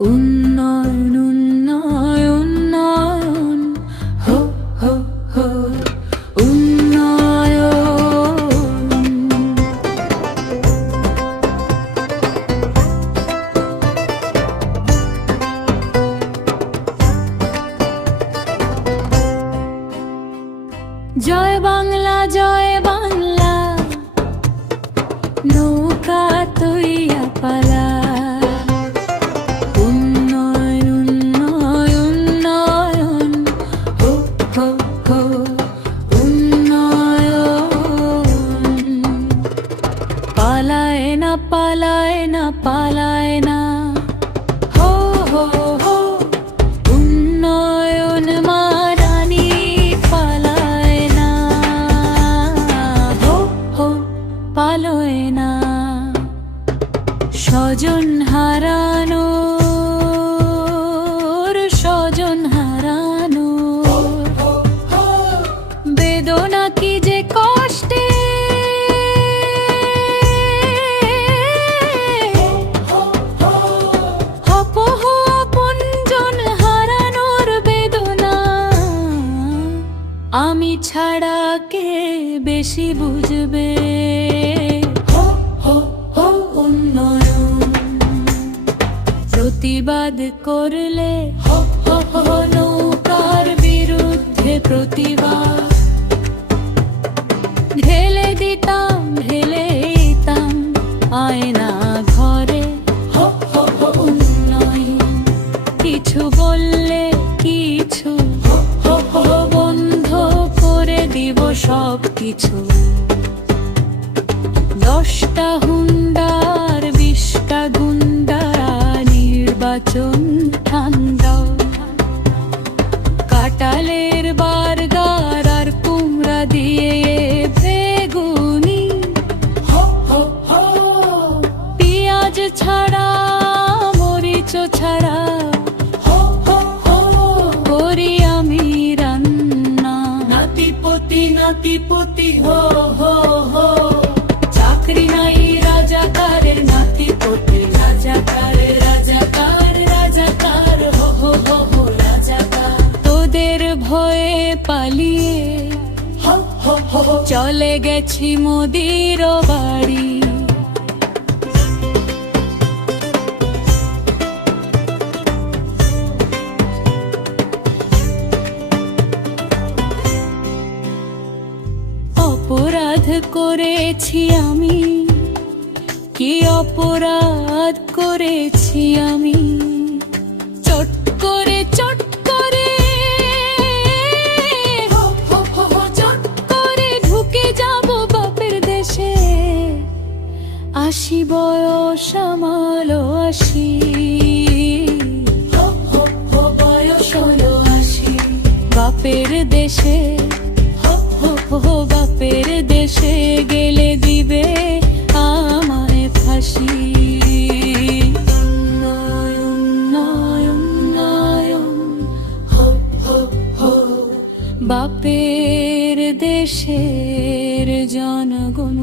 উন্নয়ন উন্নয়ন উন্নয়ন হো হো হো উন্নয়ন জয় বাংলা জয় বাংলা নৌকা তৈয়া পালা পালায় না পালায় না পালায় না হো উন্নয়ন মারানি পালায় না হো হো পালয় না স্বজন হারানো স্বজন হারানো ছাড়া কে বেশি বুঝবে? প্রতিবাদ করলে নৌকার বিরুদ্ধে প্রতিবাদ। ঢেলে দিতাম ঢেলে দিতাম আয়না সব কিছু নাতিপতি নাতিপতি হো হো হো। চাকরি নাই রাজাকারের নাতিপতি রাজাকারের রাজাকার রাজাকার হো হো হো হো রাজাকার। তোদের ভয়ে পালিয়ে চলে গেছি মোদির বাড়ি। অপরাধ করেছি আমি? কি অপরাধ করেছি আমি? চট করে চট করে। চট করে ঢুকে যাব বাপের দেশে। আশি বয়স আমালো আসি বাপের দেশে হো, বাপের দেশে গেলে দিবে আমায় ফাঁসি বাপের দেশের জনগণ